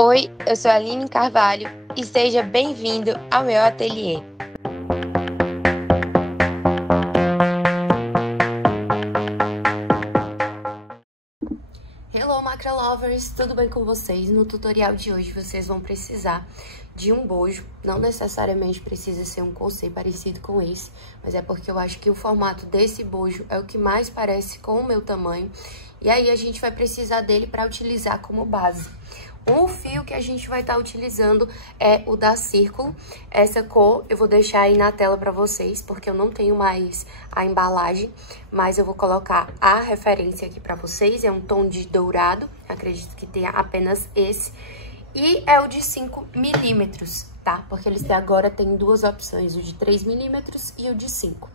Oi, eu sou a Aline Carvalho e seja bem-vindo ao meu ateliê. Hello Macra Lovers, tudo bem com vocês? No tutorial de hoje vocês vão precisar de um bojo, não necessariamente precisa ser um corset parecido com esse, mas é porque eu acho que o formato desse bojo é o que mais parece com o meu tamanho, e aí a gente vai precisar dele para utilizar como base. O fio que a gente vai estar utilizando é o da Círculo. Essa cor eu vou deixar aí na tela para vocês, porque eu não tenho mais a embalagem, mas eu vou colocar a referência aqui para vocês. É um tom de dourado, acredito que tenha apenas esse. E é o de 5 milímetros, tá? Porque eles agora têm duas opções, o de 3 milímetros e o de 5.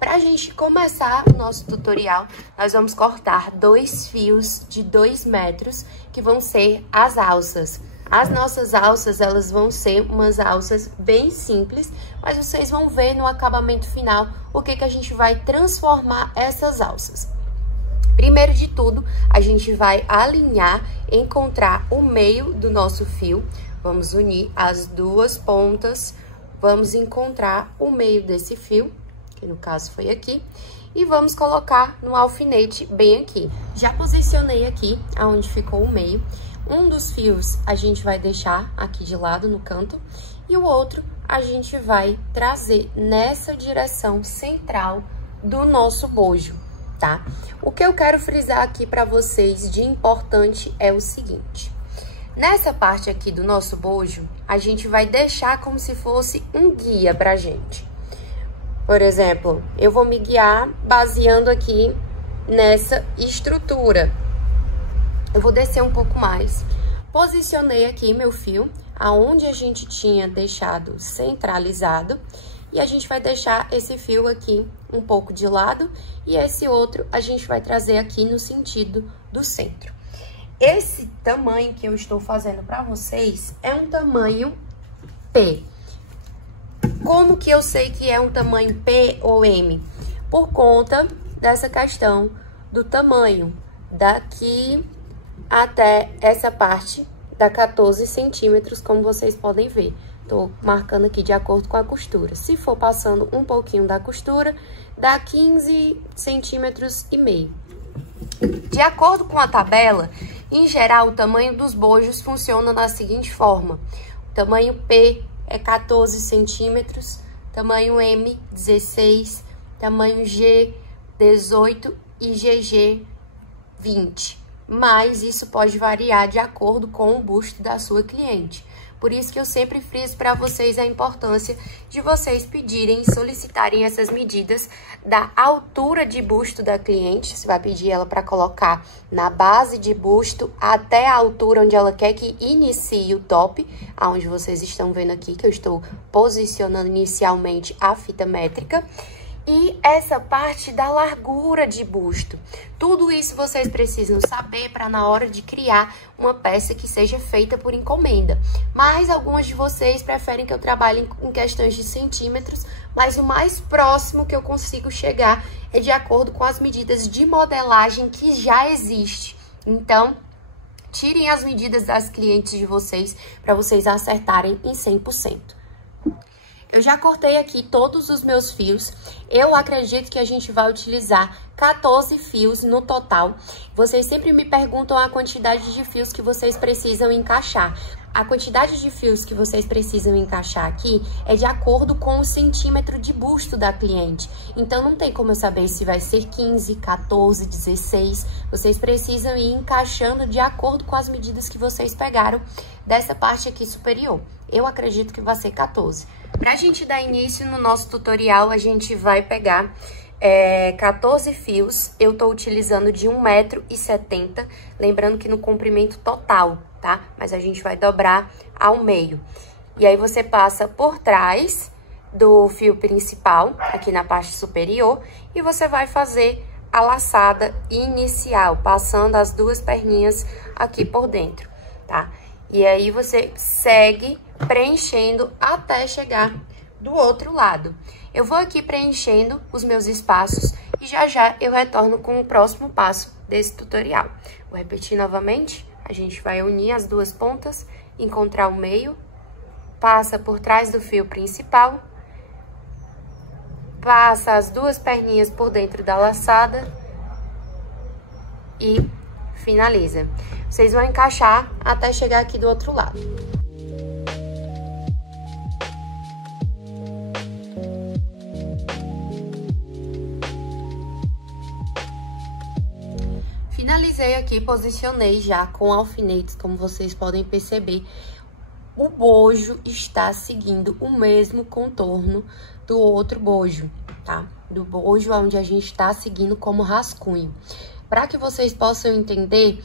Pra gente começar o nosso tutorial, nós vamos cortar 2 fios de 2 metros, que vão ser as alças. As nossas alças, elas vão ser umas alças bem simples, mas vocês vão ver no acabamento final o que a gente vai transformar essas alças. Primeiro de tudo, a gente vai alinhar, encontrar o meio do nosso fio. Vamos unir as duas pontas, vamos encontrar o meio desse fio, que no caso foi aqui, e vamos colocar no alfinete bem aqui. Já posicionei aqui, aonde ficou o meio. Um dos fios a gente vai deixar aqui de lado no canto, e o outro a gente vai trazer nessa direção central do nosso bojo, tá? O que eu quero frisar aqui para vocês de importante é o seguinte: nessa parte aqui do nosso bojo, a gente vai deixar como se fosse um guia pra gente. Por exemplo, eu vou me guiar baseando aqui nessa estrutura. Eu vou descer um pouco mais. Posicionei aqui meu fio, aonde a gente tinha deixado centralizado. E a gente vai deixar esse fio aqui um pouco de lado. E esse outro a gente vai trazer aqui no sentido do centro. Esse tamanho que eu estou fazendo para vocês é um tamanho P. Como que eu sei que é um tamanho P ou M? Por conta dessa questão do tamanho. Daqui até essa parte dá 14 centímetros, como vocês podem ver. Tô marcando aqui de acordo com a costura. Se for passando um pouquinho da costura, dá 15 centímetros e meio. De acordo com a tabela, em geral, o tamanho dos bojos funciona da seguinte forma. O tamanho P é 14 centímetros, tamanho M, 16, tamanho G, 18 e GG, 20. Mas isso pode variar de acordo com o busto da sua cliente. Por isso que eu sempre friso para vocês a importância de vocês pedirem e solicitarem essas medidas da altura de busto da cliente. Você vai pedir ela para colocar na base de busto até a altura onde ela quer que inicie o top, aonde vocês estão vendo aqui que eu estou posicionando inicialmente a fita métrica. E essa parte da largura de busto. Tudo isso vocês precisam saber para na hora de criar uma peça que seja feita por encomenda. Mas algumas de vocês preferem que eu trabalhe em questões de centímetros, mas o mais próximo que eu consigo chegar é de acordo com as medidas de modelagem que já existe. Então, tirem as medidas das clientes de vocês para vocês acertarem em 100%. Eu já cortei aqui todos os meus fios. Eu acredito que a gente vai utilizar 14 fios no total. Vocês sempre me perguntam a quantidade de fios que vocês precisam encaixar. A quantidade de fios que vocês precisam encaixar aqui é de acordo com o centímetro de busto da cliente. Então, não tem como eu saber se vai ser 15, 14, 16. Vocês precisam ir encaixando de acordo com as medidas que vocês pegaram dessa parte aqui superior. Eu acredito que vai ser 14. Pra gente dar início no nosso tutorial, a gente vai pegar 14 fios. Eu tô utilizando de 1,70 m, lembrando que no comprimento total, tá? Mas a gente vai dobrar ao meio. E aí, você passa por trás do fio principal, aqui na parte superior, e você vai fazer a laçada inicial, passando as duas perninhas aqui por dentro, tá? E aí, você segue preenchendo até chegar do outro lado. Eu vou aqui preenchendo os meus espaços e já já eu retorno com o próximo passo desse tutorial. Vou repetir novamente. A gente vai unir as duas pontas, encontrar o meio, passa por trás do fio principal, passa as duas perninhas por dentro da laçada e finaliza. Vocês vão encaixar até chegar aqui do outro lado. Finalizei aqui, posicionei já com alfinetes, como vocês podem perceber. O bojo está seguindo o mesmo contorno do outro bojo, tá? Do bojo onde a gente está seguindo como rascunho. Para que vocês possam entender,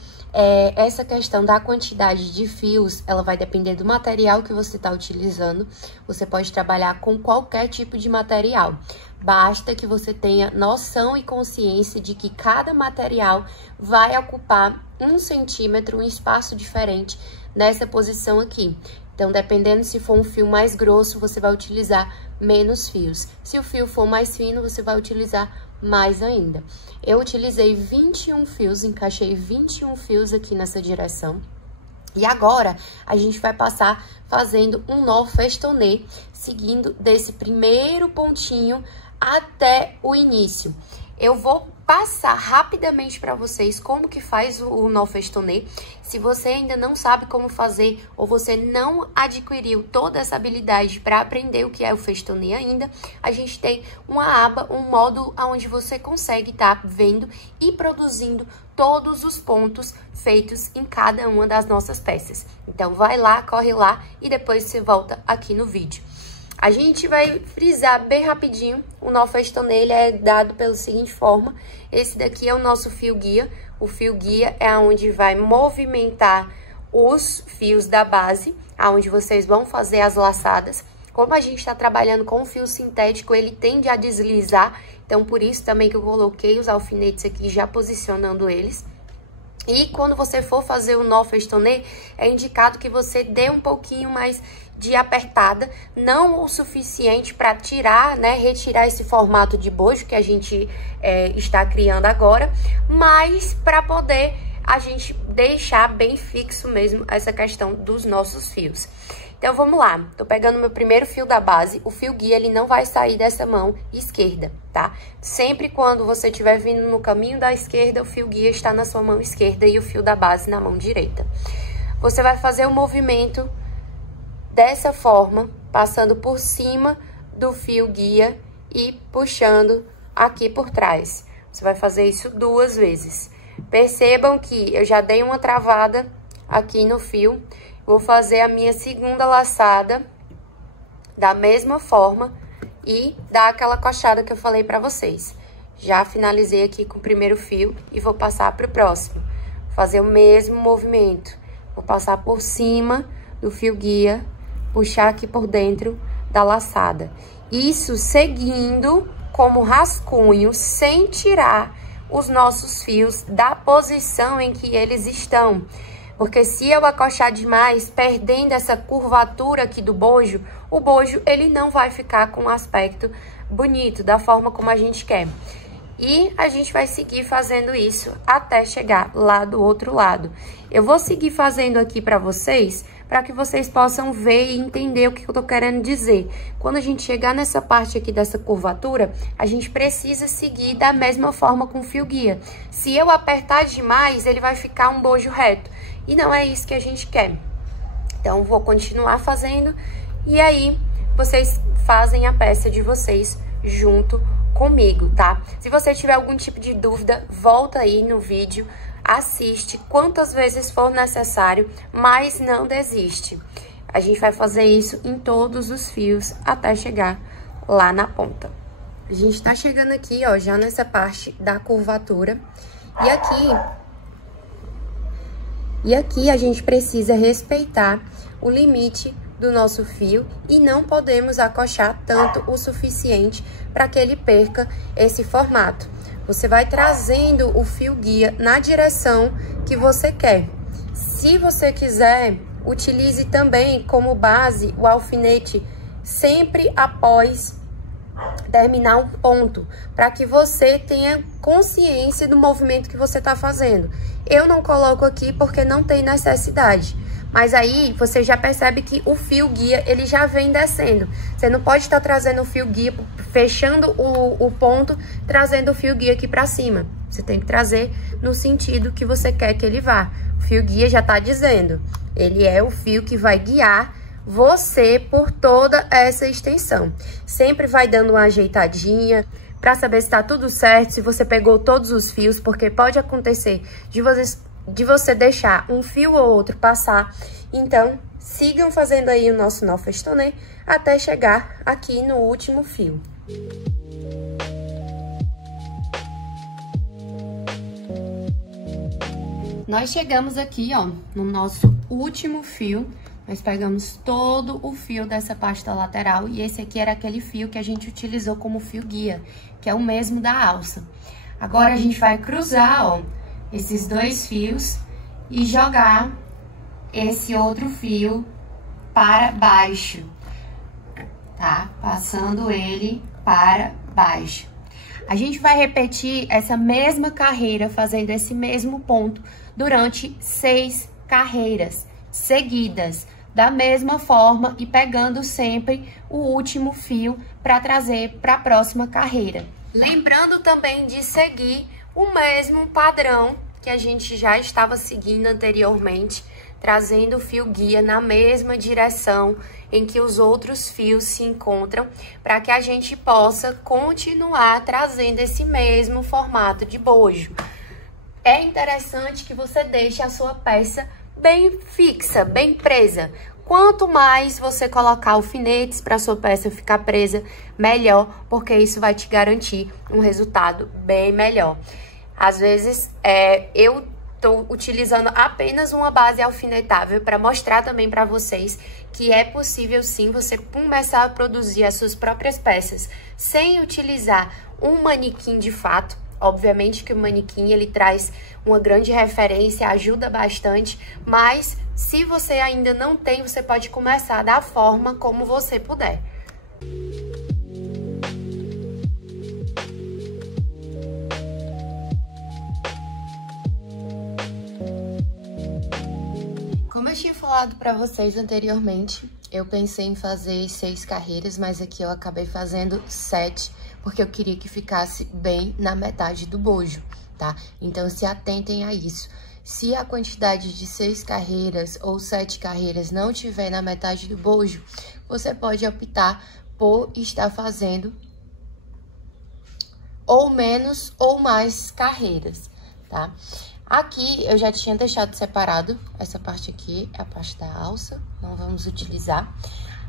essa questão da quantidade de fios, ela vai depender do material que você está utilizando. Você pode trabalhar com qualquer tipo de material. Basta que você tenha noção e consciência de que cada material vai ocupar 1 centímetro, um espaço diferente nessa posição aqui. Então, dependendo se for um fio mais grosso, você vai utilizar menos fios. Se o fio for mais fino, você vai utilizar mais ainda. Eu utilizei 21 fios, encaixei 21 fios aqui nessa direção. E agora, a gente vai passar fazendo um nó festonê, seguindo desse primeiro pontinho até o início. Eu vou passar rapidamente para vocês como que faz o nó festonê. Se você ainda não sabe como fazer ou você não adquiriu toda essa habilidade para aprender o que é o festonê ainda, a gente tem uma aba, um módulo onde você consegue estar vendo e produzindo todos os pontos feitos em cada uma das nossas peças. Então, vai lá, corre lá e depois você volta aqui no vídeo. A gente vai frisar bem rapidinho. O nó festonê, ele é dado pela seguinte forma. Esse daqui é o nosso fio guia. O fio guia é onde vai movimentar os fios da base, aonde vocês vão fazer as laçadas. Como a gente está trabalhando com fio sintético, ele tende a deslizar. Então, por isso também que eu coloquei os alfinetes aqui, já posicionando eles. E quando você for fazer o nó festonê, é indicado que você dê um pouquinho mais de apertada, não o suficiente para tirar, né, retirar esse formato de bojo que a gente está criando agora, mas para poder a gente deixar bem fixo mesmo essa questão dos nossos fios. Então, vamos lá. Tô pegando meu primeiro fio da base. O fio guia, ele não vai sair dessa mão esquerda, tá? Sempre quando você estiver vindo no caminho da esquerda, o fio guia está na sua mão esquerda e o fio da base na mão direita. Você vai fazer o movimento dessa forma, passando por cima do fio guia e puxando aqui por trás. Você vai fazer isso 2 vezes. Percebam que eu já dei uma travada aqui no fio. Vou fazer a minha segunda laçada da mesma forma e dar aquela coxada que eu falei pra vocês. Já finalizei aqui com o primeiro fio e vou passar pro próximo. Fazer o mesmo movimento. Vou passar por cima do fio guia, puxar aqui por dentro da laçada. Isso seguindo como rascunho, sem tirar os nossos fios da posição em que eles estão. Porque se eu acochar demais, perdendo essa curvatura aqui do bojo, o bojo, ele não vai ficar com um aspecto bonito, da forma como a gente quer. E a gente vai seguir fazendo isso até chegar lá do outro lado. Eu vou seguir fazendo aqui pra vocês, para que vocês possam ver e entender o que eu tô querendo dizer. Quando a gente chegar nessa parte aqui dessa curvatura, a gente precisa seguir da mesma forma com o fio guia. Se eu apertar demais, ele vai ficar um bojo reto. E não é isso que a gente quer. Então, vou continuar fazendo. E aí, vocês fazem a peça de vocês junto comigo, tá? Se você tiver algum tipo de dúvida, volta aí no vídeo, assiste quantas vezes for necessário, mas não desiste. A gente vai fazer isso em todos os fios até chegar lá na ponta. A gente tá chegando aqui, ó, já nessa parte da curvatura. E aqui a gente precisa respeitar o limite do nosso fio e não podemos acochar tanto o suficiente para que ele perca esse formato. Você vai trazendo o fio guia na direção que você quer. Se você quiser, utilize também como base o alfinete sempre após terminar um ponto, para que você tenha consciência do movimento que você está fazendo. Eu não coloco aqui porque não tem necessidade. Mas aí, você já percebe que o fio guia, ele já vem descendo. Você não pode estar trazendo o fio guia, fechando o ponto, trazendo o fio guia aqui pra cima. Você tem que trazer no sentido que você quer que ele vá. O fio guia já tá dizendo, ele é o fio que vai guiar você por toda essa extensão. Sempre vai dando uma ajeitadinha para saber se tá tudo certo, se você pegou todos os fios, porque pode acontecer de você deixar um fio ou outro passar. Então, sigam fazendo aí o nosso nó festonê até chegar aqui no último fio. Nós chegamos aqui, ó, no nosso último fio. Nós pegamos todo o fio dessa parte da lateral e esse aqui era aquele fio que a gente utilizou como fio guia, que é o mesmo da alça. Agora a gente vai cruzar, ó, esses dois fios e jogar esse outro fio para baixo, tá? Passando ele para baixo. A gente vai repetir essa mesma carreira, fazendo esse mesmo ponto durante 6 carreiras seguidas, da mesma forma e pegando sempre o último fio para trazer para a próxima carreira. Lembrando também de seguir o mesmo padrão que a gente já estava seguindo anteriormente, trazendo o fio guia na mesma direção em que os outros fios se encontram, para que a gente possa continuar trazendo esse mesmo formato de bojo. É interessante que você deixe a sua peça bem fixa, bem presa. Quanto mais você colocar alfinetes para sua peça ficar presa, melhor, porque isso vai te garantir um resultado bem melhor. Às vezes, eu estou utilizando apenas uma base alfinetável para mostrar também para vocês que é possível sim você começar a produzir as suas próprias peças sem utilizar um manequim de fato. Obviamente que o manequim, ele traz uma grande referência, ajuda bastante, mas se você ainda não tem, você pode começar da forma como você puder. Como eu tinha falado para vocês anteriormente, eu pensei em fazer 6 carreiras, mas aqui eu acabei fazendo 7, porque eu queria que ficasse bem na metade do bojo, tá? Então, se atentem a isso. Se a quantidade de 6 carreiras ou 7 carreiras não tiver na metade do bojo, você pode optar por estar fazendo ou menos ou mais carreiras, tá? Aqui, eu já tinha deixado separado, essa parte aqui é a parte da alça, não vamos utilizar.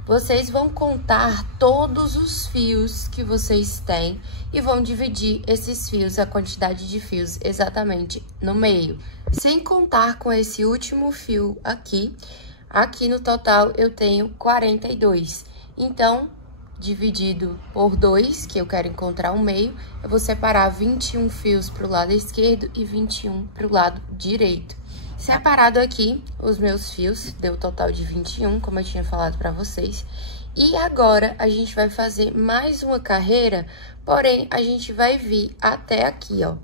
Vocês vão contar todos os fios que vocês têm e vão dividir esses fios, a quantidade de fios, exatamente no meio. Sem contar com esse último fio aqui, aqui no total eu tenho 42. Então, dividido por 2, que eu quero encontrar o meio, eu vou separar 21 fios para o lado esquerdo e 21 para o lado direito. Separado aqui os meus fios, deu total de 21, como eu tinha falado para vocês. E agora, a gente vai fazer mais uma carreira, porém, a gente vai vir até aqui, ó.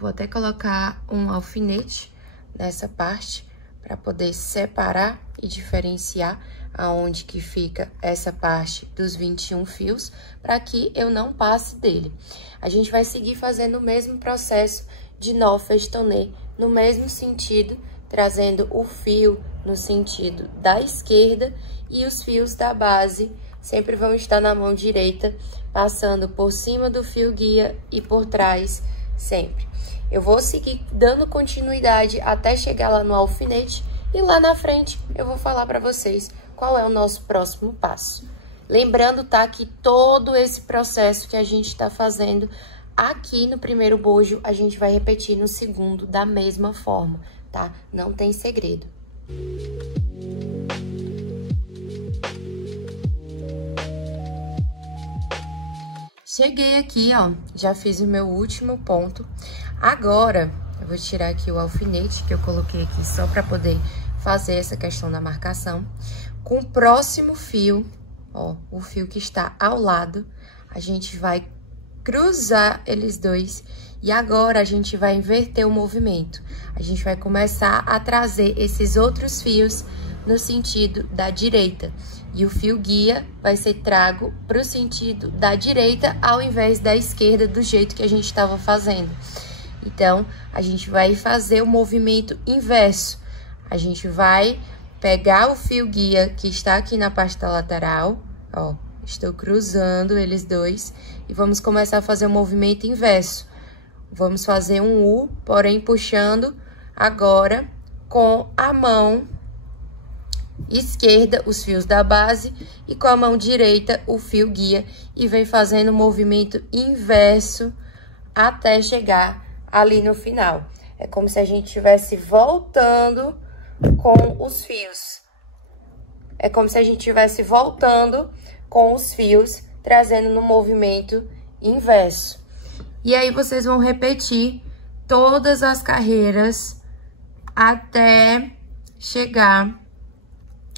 Vou até colocar um alfinete nessa parte, para poder separar e diferenciar aonde que fica essa parte dos 21 fios, para que eu não passe dele. A gente vai seguir fazendo o mesmo processo de nó festonê, no mesmo sentido, trazendo o fio no sentido da esquerda e os fios da base sempre vão estar na mão direita, passando por cima do fio guia e por trás sempre. Eu vou seguir dando continuidade até chegar lá no alfinete e lá na frente eu vou falar para vocês qual é o nosso próximo passo. Lembrando, tá, que todo esse processo que a gente está fazendo aqui no primeiro bojo, a gente vai repetir no segundo da mesma forma, tá? Não tem segredo. Cheguei aqui, ó, já fiz o meu último ponto. Agora, eu vou tirar aqui o alfinete que eu coloquei aqui só para poder fazer essa questão da marcação. Com o próximo fio, ó, o fio que está ao lado, a gente vai cruzar eles dois E agora a gente vai inverter o movimento. A gente vai começar a trazer esses outros fios no sentido da direita. E o fio guia vai ser trago para o sentido da direita ao invés da esquerda, do jeito que a gente estava fazendo. Então, a gente vai fazer o movimento inverso. A gente vai pegar o fio guia que está aqui na parte da lateral, ó, estou cruzando eles dois, e vamos começar a fazer o movimento inverso. Vamos fazer um U, porém puxando agora com a mão esquerda os fios da base e com a mão direita o fio guia, e vem fazendo o movimento inverso até chegar ali no final. É como se a gente estivesse voltando com os fios. É como se a gente estivesse voltando com os fios, trazendo no movimento inverso. E aí, vocês vão repetir todas as carreiras até chegar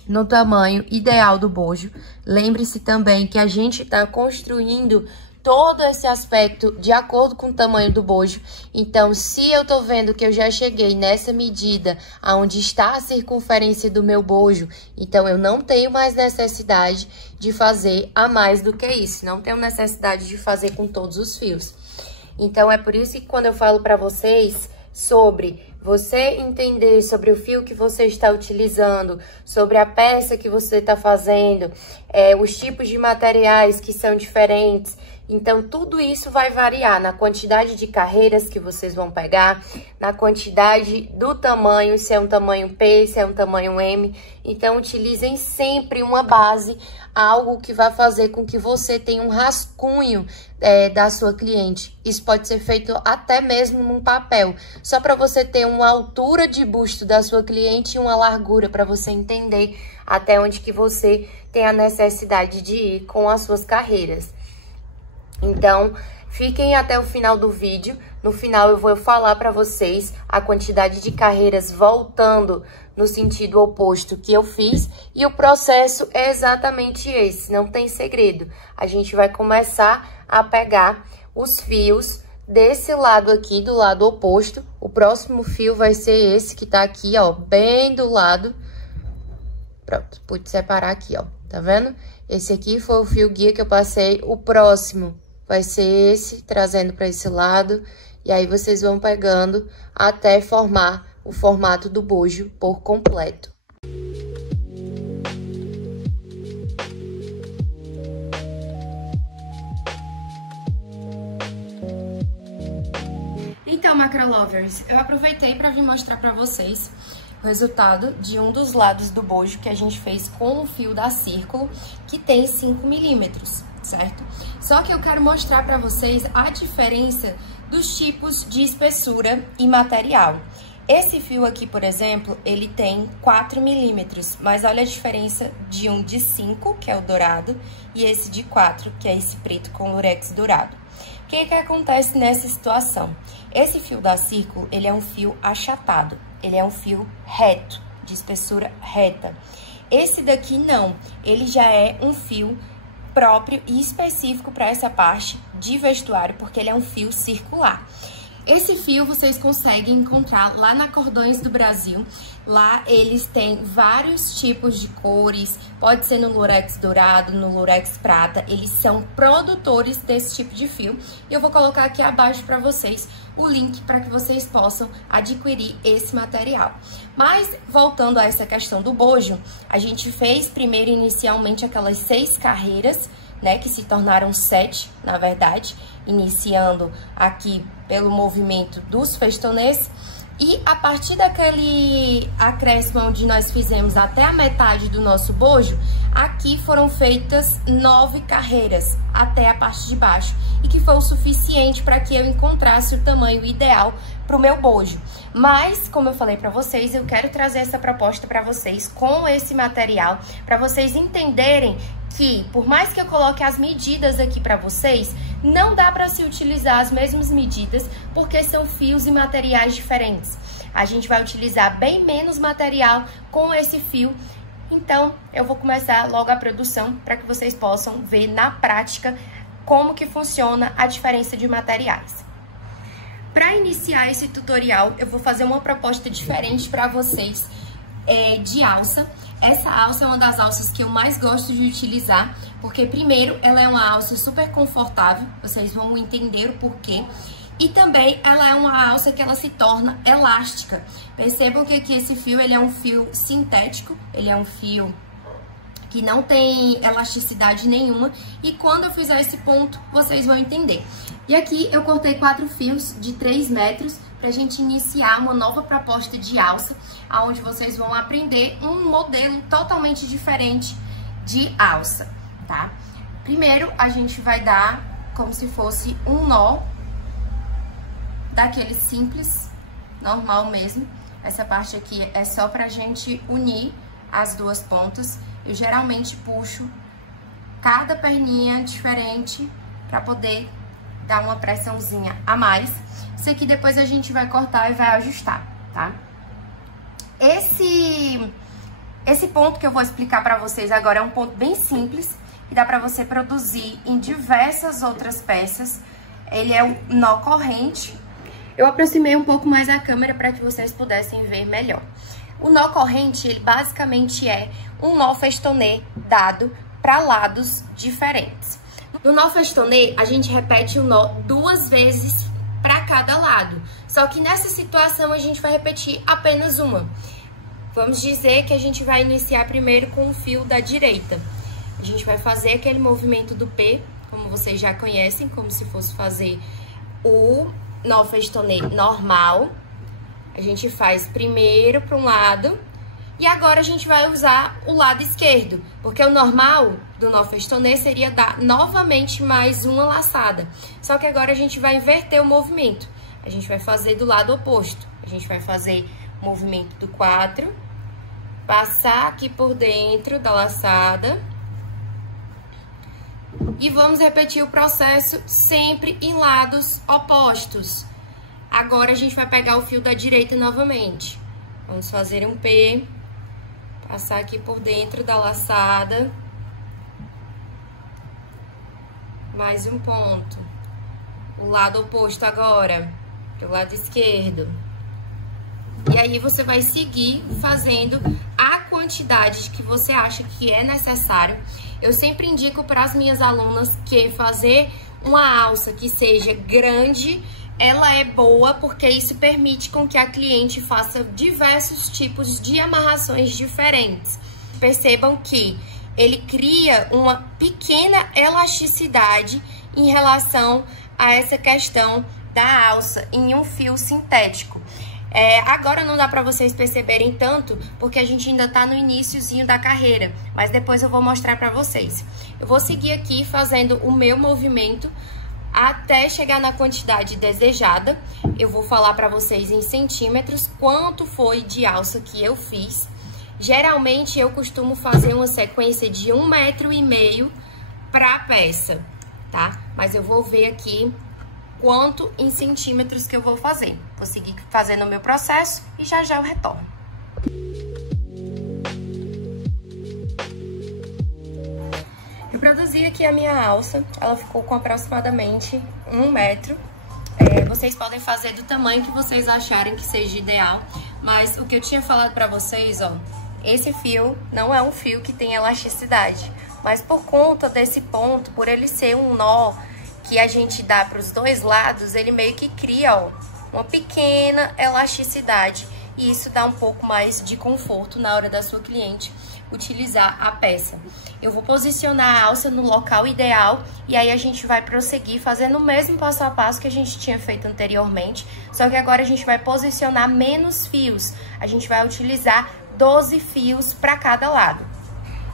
no tamanho ideal do bojo. Lembre-se também que a gente está construindo todo esse aspecto de acordo com o tamanho do bojo. Então, se eu tô vendo que eu já cheguei nessa medida aonde está a circunferência do meu bojo, então eu não tenho mais necessidade de fazer a mais do que isso. Não tenho necessidade de fazer com todos os fios. Então, é por isso que quando eu falo para vocês sobre você entender sobre o fio que você está utilizando, sobre a peça que você está fazendo, os tipos de materiais que são diferentes. Então, tudo isso vai variar na quantidade de carreiras que vocês vão pegar, na quantidade do tamanho, se é um tamanho P, se é um tamanho M. Então, utilizem sempre uma base, algo que vai fazer com que você tenha um rascunho da sua cliente. Isso pode ser feito até mesmo num papel, só para você ter uma altura de busto da sua cliente e uma largura para você entender até onde que você tem a necessidade de ir com as suas carreiras. Então, fiquem até o final do vídeo. No final eu vou falar para vocês a quantidade de carreiras voltando no sentido oposto que eu fiz. E o processo é exatamente esse, não tem segredo. A gente vai começar a pegar os fios desse lado aqui, do lado oposto. O próximo fio vai ser esse que tá aqui, ó, bem do lado. Pronto, pude separar aqui, ó, tá vendo? Esse aqui foi o fio guia que eu passei. O próximo vai ser esse, trazendo para esse lado. E aí, vocês vão pegando até formar o formato do bojo por completo. Então, macrolovers, eu aproveitei para vir mostrar para vocês o resultado de um dos lados do bojo que a gente fez com o fio da Círculo, que tem 5 milímetros, certo? Só que eu quero mostrar para vocês a diferença dos tipos de espessura e material. Esse fio aqui, por exemplo, ele tem 4 milímetros, mas olha a diferença de um de 5, que é o dourado, e esse de 4, que é esse preto com lurex dourado. O que que acontece nessa situação? Esse fio da Círculo, ele é um fio achatado, ele é um fio reto, de espessura reta. Esse daqui não, ele já é um fio próprio e específico para essa parte de vestuário, porque ele é um fio circular. Esse fio vocês conseguem encontrar lá na Cordões do Brasil. Lá eles têm vários tipos de cores, pode ser no lurex dourado, no lurex prata. Eles são produtores desse tipo de fio. E eu vou colocar aqui abaixo para vocês o link para que vocês possam adquirir esse material. Mas, voltando a essa questão do bojo, a gente fez primeiro inicialmente aquelas 6 carreiras, né, que se tornaram 7, na verdade, iniciando aqui pelo movimento dos festonês. E a partir daquele acréscimo onde nós fizemos até a metade do nosso bojo, aqui foram feitas 9 carreiras até a parte de baixo, e que foi o suficiente para que eu encontrasse o tamanho ideal para o meu bojo. Mas, como eu falei para vocês, eu quero trazer essa proposta para vocês com esse material, para vocês entenderem que, por mais que eu coloque as medidas aqui para vocês, não dá para se utilizar as mesmas medidas, porque são fios e materiais diferentes. A gente vai utilizar bem menos material com esse fio. Então, eu vou começar logo a produção para que vocês possam ver na prática como que funciona a diferença de materiais. Para iniciar esse tutorial, eu vou fazer uma proposta diferente para vocês de alça. Essa alça é uma das alças que eu mais gosto de utilizar, porque primeiro, ela é uma alça super confortável, vocês vão entender o porquê. E também ela é uma alça que ela se torna elástica. Percebam que aqui esse fio, ele é um fio sintético, ele é um fio que não tem elasticidade nenhuma. E quando eu fizer esse ponto, vocês vão entender. E aqui eu cortei 4 fios de 3 metros pra gente iniciar uma nova proposta de alça, onde vocês vão aprender um modelo totalmente diferente de alça, tá? Primeiro, a gente vai dar como se fosse um nó, daquele simples, normal mesmo. Essa parte aqui é só pra gente unir as duas pontas. Eu geralmente puxo cada perninha diferente pra poder dar uma pressãozinha a mais. Isso aqui depois a gente vai cortar e vai ajustar, tá? Esse ponto que eu vou explicar pra vocês agora é um ponto bem simples, que dá pra você produzir em diversas outras peças. Ele é um nó corrente. Eu aproximei um pouco mais a câmera para que vocês pudessem ver melhor. O nó corrente, ele basicamente é um nó festonê dado para lados diferentes. No nó festonê, a gente repete o nó 2 vezes para cada lado. Só que nessa situação, a gente vai repetir apenas uma. Vamos dizer que a gente vai iniciar primeiro com o fio da direita. A gente vai fazer aquele movimento do P, como vocês já conhecem, como se fosse fazer o nó festonê normal. A gente faz primeiro para um lado e agora a gente vai usar o lado esquerdo, porque o normal do nó festonê seria dar novamente mais uma laçada. Só que agora a gente vai inverter o movimento. A gente vai fazer do lado oposto. A gente vai fazer o movimento do 4, passar aqui por dentro da laçada e vamos repetir o processo sempre em lados opostos. Agora, a gente vai pegar o fio da direita novamente. Vamos fazer um P, passar aqui por dentro da laçada. Mais um ponto. O lado oposto agora, pro lado esquerdo. E aí, você vai seguir fazendo a quantidade que você acha que é necessário. Eu sempre indico para as minhas alunas que fazer uma alça que seja grande, ela é boa porque isso permite com que a cliente faça diversos tipos de amarrações diferentes. Percebam que ele cria uma pequena elasticidade em relação a essa questão da alça em um fio sintético. Agora não dá para vocês perceberem tanto, porque a gente ainda tá no iniciozinho da carreira, mas depois eu vou mostrar para vocês. Eu vou seguir aqui fazendo o meu movimento até chegar na quantidade desejada. Eu vou falar para vocês em centímetros quanto foi de alça que eu fiz. Geralmente eu costumo fazer uma sequência de 1,5 m para a peça, tá? Mas eu vou ver aqui quanto em centímetros que eu vou fazer. Vou seguir fazendo o meu processo e já já eu retorno. Eu produzi aqui a minha alça, ela ficou com aproximadamente 1 metro. Vocês podem fazer do tamanho que vocês acharem que seja ideal, mas o que eu tinha falado pra vocês, ó, esse fio não é um fio que tem elasticidade, mas por conta desse ponto, por ele ser um nó que a gente dá para os dois lados, ele meio que cria, ó, uma pequena elasticidade. E isso dá um pouco mais de conforto na hora da sua cliente utilizar a peça. Eu vou posicionar a alça no local ideal e aí a gente vai prosseguir fazendo o mesmo passo a passo que a gente tinha feito anteriormente, só que agora a gente vai posicionar menos fios. A gente vai utilizar 12 fios para cada lado.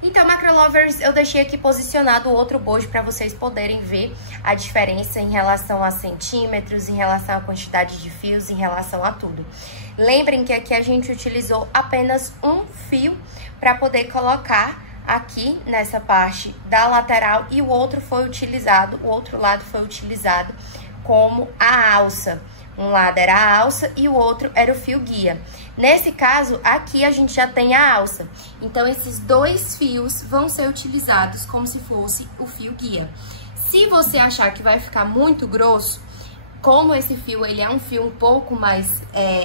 Então, Macrolovers, eu deixei aqui posicionado o outro bojo para vocês poderem ver a diferença em relação a centímetros, em relação à quantidade de fios, em relação a tudo. Lembrem que aqui a gente utilizou apenas um fio para poder colocar aqui nessa parte da lateral e o outro foi utilizado, o outro lado foi utilizado como a alça. Um lado era a alça e o outro era o fio guia. Nesse caso, aqui a gente já tem a alça. Então, esses dois fios vão ser utilizados como se fosse o fio guia. Se você achar que vai ficar muito grosso, como esse fio ele é um fio um pouco mais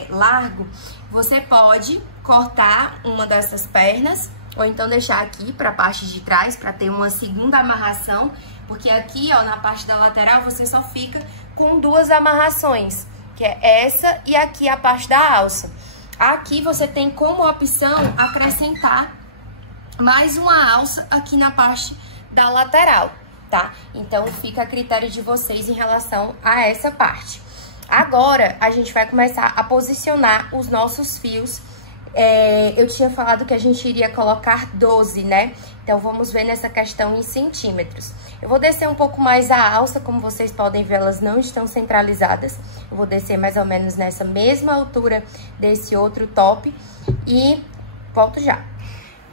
largo, você pode cortar uma dessas pernas ou então deixar aqui para a parte de trás para ter uma segunda amarração, porque aqui, ó, na parte da lateral você só fica com duas amarrações, que é essa e aqui a parte da alça. Aqui você tem como opção acrescentar mais uma alça aqui na parte da lateral, tá? Então fica a critério de vocês em relação a essa parte. Agora a gente vai começar a posicionar os nossos fios. Eu tinha falado que a gente iria colocar 12, né? Então, vamos ver nessa questão em centímetros. Eu vou descer um pouco mais a alça, como vocês podem ver, elas não estão centralizadas. Eu vou descer mais ou menos nessa mesma altura desse outro top e volto já.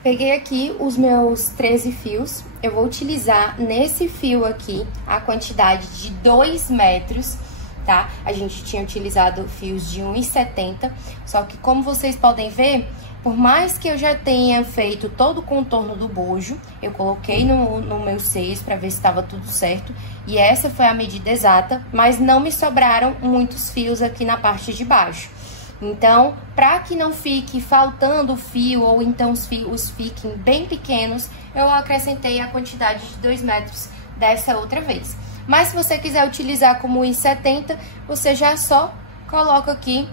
Peguei aqui os meus 13 fios. Eu vou utilizar nesse fio aqui a quantidade de 2 metros, tá? A gente tinha utilizado fios de 1,70, só que como vocês podem ver, por mais que eu já tenha feito todo o contorno do bojo, eu coloquei no meu seios para ver se estava tudo certo, e essa foi a medida exata, mas não me sobraram muitos fios aqui na parte de baixo. Então, para que não fique faltando fio ou então os fios fiquem bem pequenos, eu acrescentei a quantidade de 2 metros dessa outra vez. Mas se você quiser utilizar como 1,70, você já só coloca aqui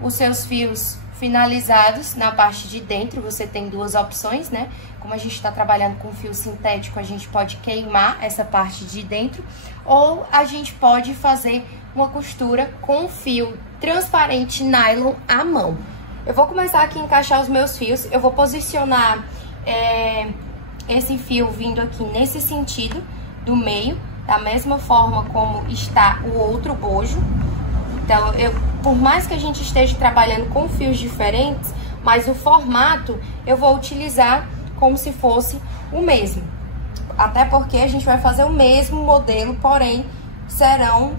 os seus fios finalizados na parte de dentro. Você tem duas opções, né? Como a gente está trabalhando com fio sintético, a gente pode queimar essa parte de dentro, ou a gente pode fazer uma costura com fio transparente nylon à mão. Eu vou começar aqui a encaixar os meus fios. Eu vou posicionar esse fio vindo aqui nesse sentido do meio, da mesma forma como está o outro bojo. Então, por mais que a gente esteja trabalhando com fios diferentes, mas o formato eu vou utilizar como se fosse o mesmo. Até porque a gente vai fazer o mesmo modelo, porém, serão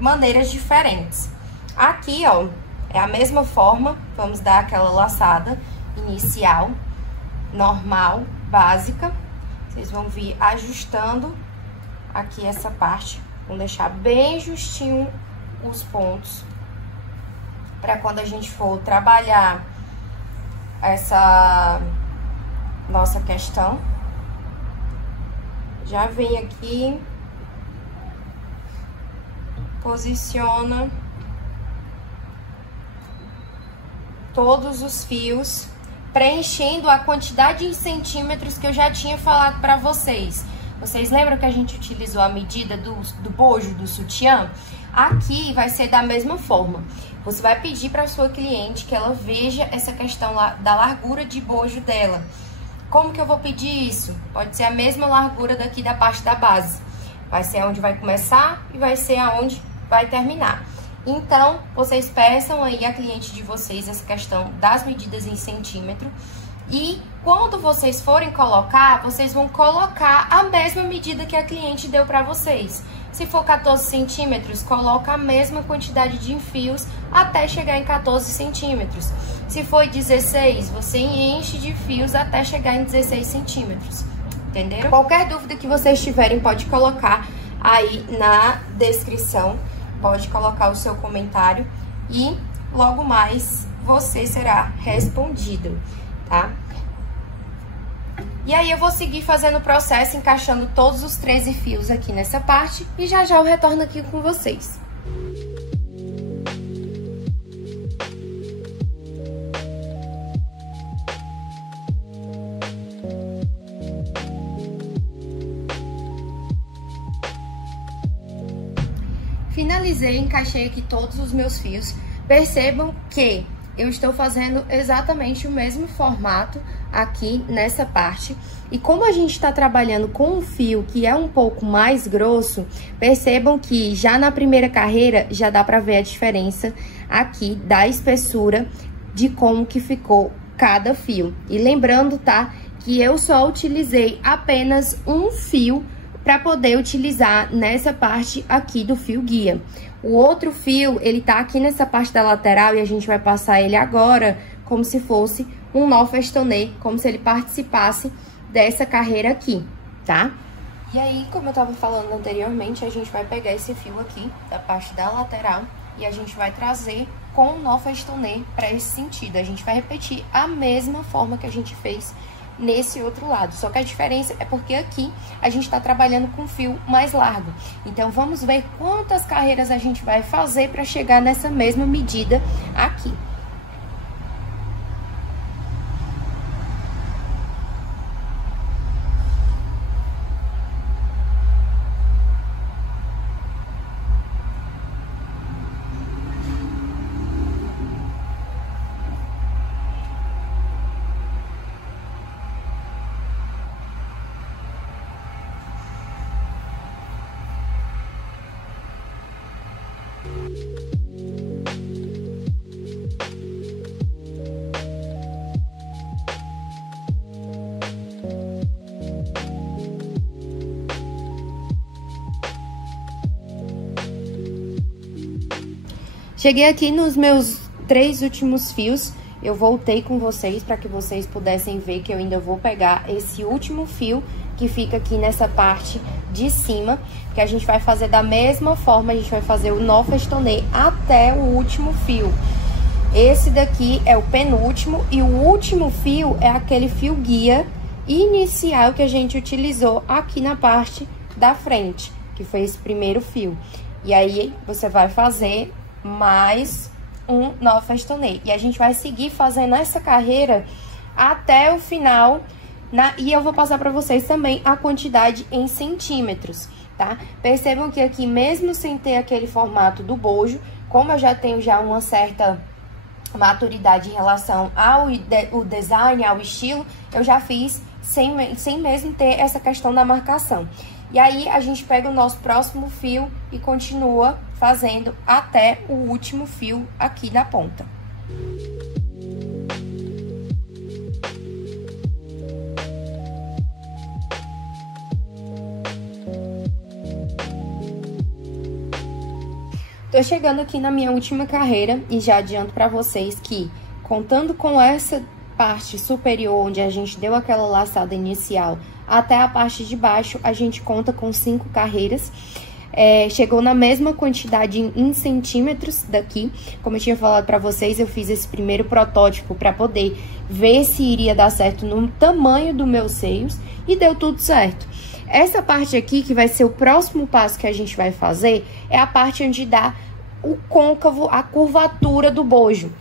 maneiras diferentes. Aqui, ó, é a mesma forma, vamos dar aquela laçada inicial, normal, básica. Vocês vão vir ajustando aqui essa parte, vamos deixar bem justinho os pontos, para quando a gente for trabalhar essa nossa questão, já vem aqui, posiciona todos os fios, preenchendo a quantidade em centímetros que eu já tinha falado para vocês. Vocês lembram que a gente utilizou a medida do bojo do sutiã? Aqui vai ser da mesma forma. Você vai pedir para sua cliente que ela veja essa questão da largura de bojo dela. Como que eu vou pedir isso? Pode ser a mesma largura daqui da parte da base. Vai ser onde vai começar e vai ser aonde vai terminar. Então, vocês peçam aí a cliente de vocês essa questão das medidas em centímetro. E quando vocês forem colocar, vocês vão colocar a mesma medida que a cliente deu para vocês. Se for 14 centímetros, coloca a mesma quantidade de fios até chegar em 14 centímetros. Se for 16, você enche de fios até chegar em 16 centímetros. Entenderam? Qualquer dúvida que vocês tiverem, pode colocar aí na descrição. Pode colocar o seu comentário e logo mais você será respondido, tá? E aí eu vou seguir fazendo o processo, encaixando todos os 13 fios aqui nessa parte e já já eu retorno aqui com vocês. Finalizei, encaixei aqui todos os meus fios. Percebam que eu estou fazendo exatamente o mesmo formato aqui nessa parte. E como a gente está trabalhando com um fio que é um pouco mais grosso, percebam que já na primeira carreira já dá para ver a diferença aqui da espessura de como que ficou cada fio. E lembrando, tá, que eu só utilizei apenas um fio para poder utilizar nessa parte aqui do fio guia. O outro fio, ele tá aqui nessa parte da lateral e a gente vai passar ele agora como se fosse um nó festonê, como se ele participasse dessa carreira aqui, tá? E aí, como eu tava falando anteriormente, a gente vai pegar esse fio aqui, da parte da lateral, e a gente vai trazer com o nó festonê para esse sentido. A gente vai repetir a mesma forma que a gente fez nesse outro lado, só que a diferença é porque aqui a gente está trabalhando com fio mais largo. Então, vamos ver quantas carreiras a gente vai fazer para chegar nessa mesma medida aqui. Cheguei aqui nos meus 3 últimos fios, eu voltei com vocês para que vocês pudessem ver que eu ainda vou pegar esse último fio que fica aqui nessa parte de cima, que a gente vai fazer da mesma forma, a gente vai fazer o nó festonê até o último fio. Esse daqui é o penúltimo e o último fio é aquele fio guia inicial que a gente utilizou aqui na parte da frente, que foi esse primeiro fio. E aí, você vai fazer mais um nó festonê. E a gente vai seguir fazendo essa carreira até o final, e eu vou passar para vocês também a quantidade em centímetros, tá? Percebam que aqui, mesmo sem ter aquele formato do bojo, como eu já tenho uma certa maturidade em relação ao design, ao estilo, eu já fiz sem mesmo ter essa questão da marcação. E aí, a gente pega o nosso próximo fio e continua fazendo até o último fio aqui da ponta. Tô chegando aqui na minha última carreira e já adianto pra vocês que, contando com essa parte superior, onde a gente deu aquela laçada inicial, até a parte de baixo, a gente conta com 5 carreiras. Chegou na mesma quantidade em centímetros daqui. Como eu tinha falado pra vocês, eu fiz esse primeiro protótipo pra poder ver se iria dar certo no tamanho dos meus seios, e deu tudo certo. Essa parte aqui, que vai ser o próximo passo que a gente vai fazer, é a parte onde dá o côncavo, a curvatura do bojo.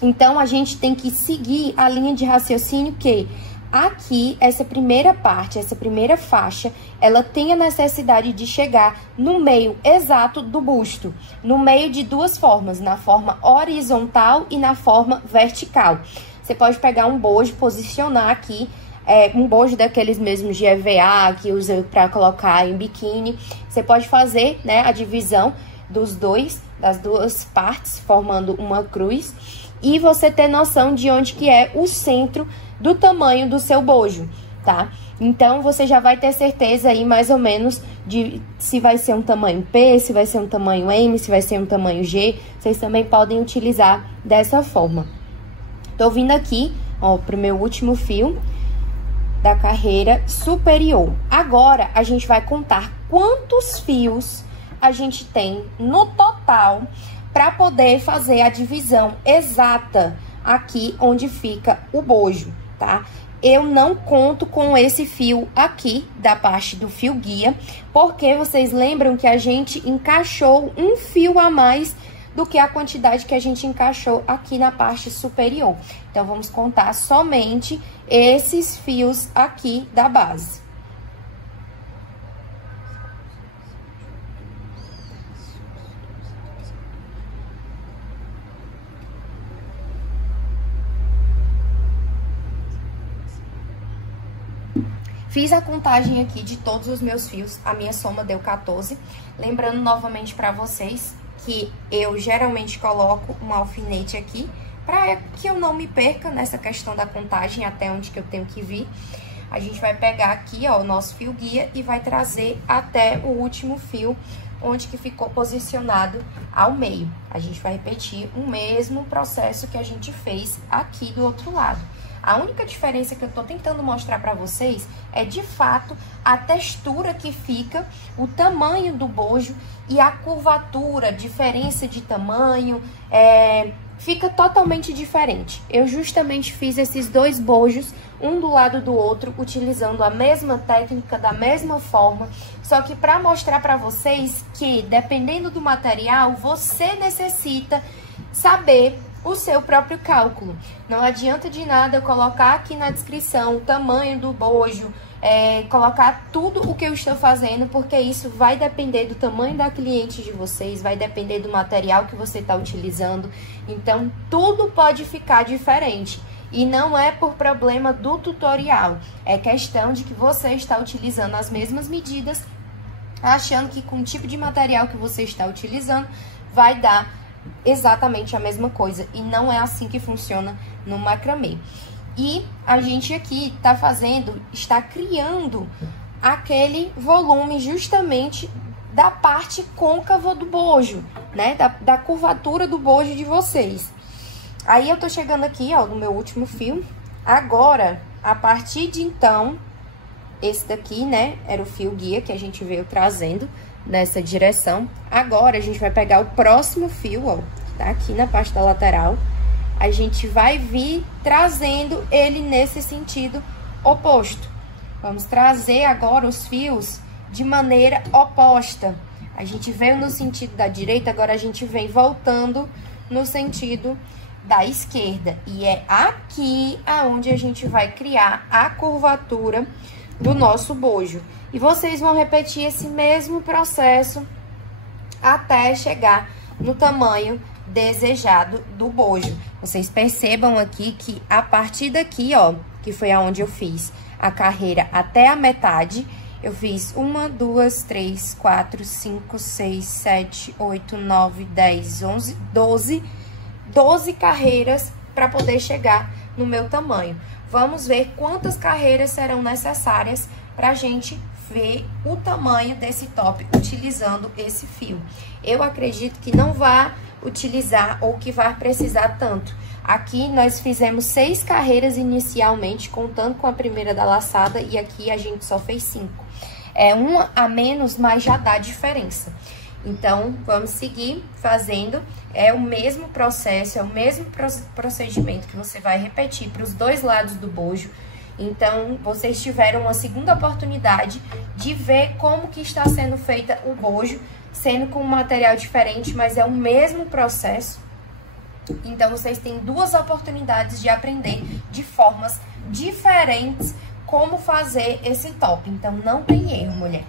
Então, a gente tem que seguir a linha de raciocínio que aqui, essa primeira parte, essa primeira faixa, ela tem a necessidade de chegar no meio exato do busto. No meio de 2 formas, na forma horizontal e na forma vertical. Você pode pegar um bojo, posicionar aqui, um bojo daqueles mesmos de EVA, que usa para colocar em biquíni. Você pode fazer, né, a divisão das duas partes, formando uma cruz. E você ter noção de onde que é o centro do tamanho do seu bojo, tá? Então, você já vai ter certeza aí, mais ou menos, de se vai ser um tamanho P, se vai ser um tamanho M, se vai ser um tamanho G. Vocês também podem utilizar dessa forma. Tô vindo aqui, ó, pro meu último fio da carreira superior. Agora, a gente vai contar quantos fios a gente tem no total para poder fazer a divisão exata aqui onde fica o bojo, tá? Eu não conto com esse fio aqui da parte do fio guia, porque vocês lembram que a gente encaixou um fio a mais do que a quantidade que a gente encaixou aqui na parte superior. Então, vamos contar somente esses fios aqui da base. Fiz a contagem aqui de todos os meus fios, a minha soma deu 14. Lembrando novamente para vocês que eu geralmente coloco um alfinete aqui, para que eu não me perca nessa questão da contagem, até onde que eu tenho que vir. A gente vai pegar aqui, ó, o nosso fio guia e vai trazer até o último fio, onde que ficou posicionado ao meio. A gente vai repetir o mesmo processo que a gente fez aqui do outro lado. A única diferença que eu tô tentando mostrar pra vocês é, de fato, a textura que fica, o tamanho do bojo e a curvatura, diferença de tamanho, fica totalmente diferente. Eu justamente fiz esses dois bojos, um do lado do outro, utilizando a mesma técnica, da mesma forma, só que para mostrar para vocês que, dependendo do material, você necessita saber o seu próprio cálculo. Não adianta de nada eu colocar aqui na descrição o tamanho do bojo, colocar tudo o que eu estou fazendo, porque isso vai depender do tamanho da cliente de vocês, vai depender do material que você está utilizando, então tudo pode ficar diferente. E não é por problema do tutorial, é questão de que você está utilizando as mesmas medidas, achando que com o tipo de material que você está utilizando vai dar exatamente a mesma coisa. E não é assim que funciona no macramê. E a gente aqui está criando aquele volume justamente da parte côncava do bojo, né? Da curvatura do bojo de vocês. Aí eu tô chegando aqui, ó, no meu último fio. Agora, a partir de então, esse daqui, né, era o fio guia que a gente veio trazendo nessa direção. Agora, a gente vai pegar o próximo fio, ó, tá aqui na parte da lateral. A gente vai vir trazendo ele nesse sentido oposto. Vamos trazer agora os fios de maneira oposta. A gente veio no sentido da direita, agora a gente vem voltando no sentido da esquerda. E é aqui aonde a gente vai criar a curvatura do nosso bojo. E vocês vão repetir esse mesmo processo até chegar no tamanho desejado do bojo. Vocês percebam aqui que a partir daqui, ó, que foi aonde eu fiz a carreira até a metade, eu fiz 1, 2, 3, 4, 5, 6, 7, 8, 9, 10, 11, 12 carreiras para poder chegar no meu tamanho. Vamos ver quantas carreiras serão necessárias para a gente ver o tamanho desse top utilizando esse fio. Eu acredito que não vai utilizar ou que vai precisar tanto. Aqui nós fizemos 6 carreiras inicialmente, contando com a primeira da laçada, e aqui a gente só fez 5. É uma a menos, mas já dá diferença. Então, vamos seguir fazendo, é o mesmo processo, é o mesmo procedimento que você vai repetir para os dois lados do bojo. Então, vocês tiveram uma segunda oportunidade de ver como que está sendo feita o bojo, sendo com um material diferente, mas é o mesmo processo. Então, vocês têm 2 oportunidades de aprender de formas diferentes como fazer esse top. Então, não tem erro, mulher.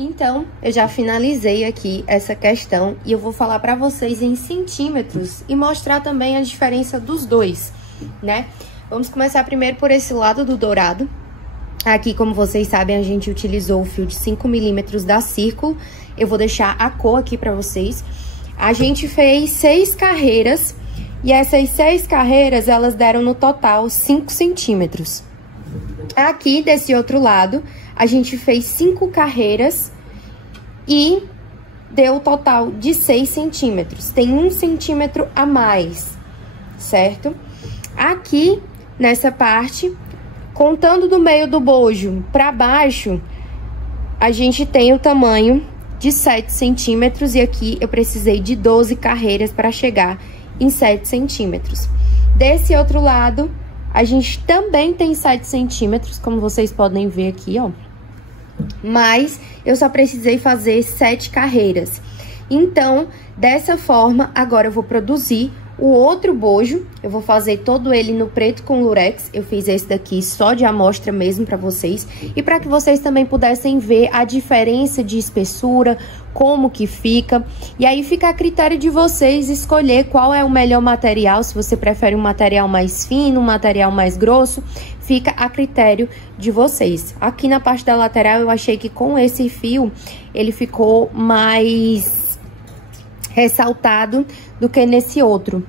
Então, eu já finalizei aqui essa questão e eu vou falar pra vocês em centímetros e mostrar também a diferença dos dois, né? Vamos começar primeiro por esse lado do dourado. Aqui, como vocês sabem, a gente utilizou o fio de 5 milímetros da Círculo. Eu vou deixar a cor aqui pra vocês. A gente fez 6 carreiras e essas 6 carreiras, elas deram no total 5 centímetros. Aqui, desse outro lado, a gente fez 5 carreiras e deu o total de 6 centímetros. Tem 1 centímetro a mais, certo? Aqui, nessa parte, contando do meio do bojo para baixo, a gente tem o tamanho de 7 centímetros e aqui eu precisei de 12 carreiras para chegar em 7 centímetros. Desse outro lado, a gente também tem 7 centímetros, como vocês podem ver aqui, ó. Mas eu só precisei fazer 7 carreiras. Então, dessa forma, agora eu vou produzir o outro bojo. Eu vou fazer todo ele no preto com lurex. Eu fiz esse daqui só de amostra mesmo pra vocês. E pra que vocês também pudessem ver a diferença de espessura, como que fica. E aí fica a critério de vocês escolher qual é o melhor material. Se você prefere um material mais fino, um material mais grosso, fica a critério de vocês. Aqui na parte da lateral eu achei que com esse fio ele ficou mais ressaltado do que nesse outro.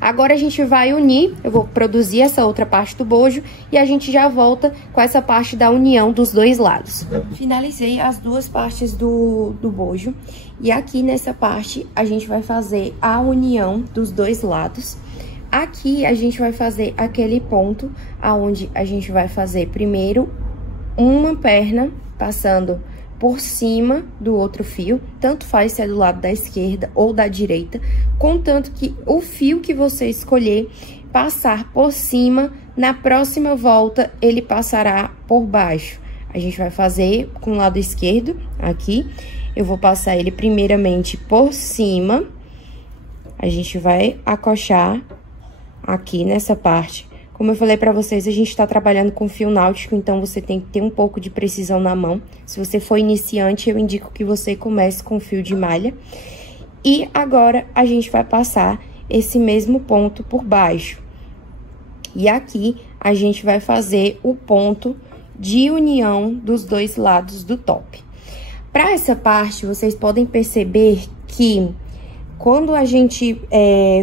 Agora a gente vai unir, eu vou produzir essa outra parte do bojo e a gente já volta com essa parte da união dos dois lados. Finalizei as duas partes do bojo e aqui nessa parte a gente vai fazer a união dos dois lados. Aqui a gente vai fazer aquele ponto aonde a gente vai fazer primeiro uma perna passando por cima do outro fio, tanto faz se é do lado da esquerda ou da direita, contanto que o fio que você escolher passar por cima, na próxima volta ele passará por baixo. A gente vai fazer com o lado esquerdo, aqui, eu vou passar ele primeiramente por cima, a gente vai acochar aqui nessa parte. Como eu falei pra vocês, a gente tá trabalhando com fio náutico, então você tem que ter um pouco de precisão na mão. Se você for iniciante, eu indico que você comece com fio de malha. E agora, a gente vai passar esse mesmo ponto por baixo. E aqui, a gente vai fazer o ponto de união dos dois lados do top. Pra essa parte, vocês podem perceber que quando a gente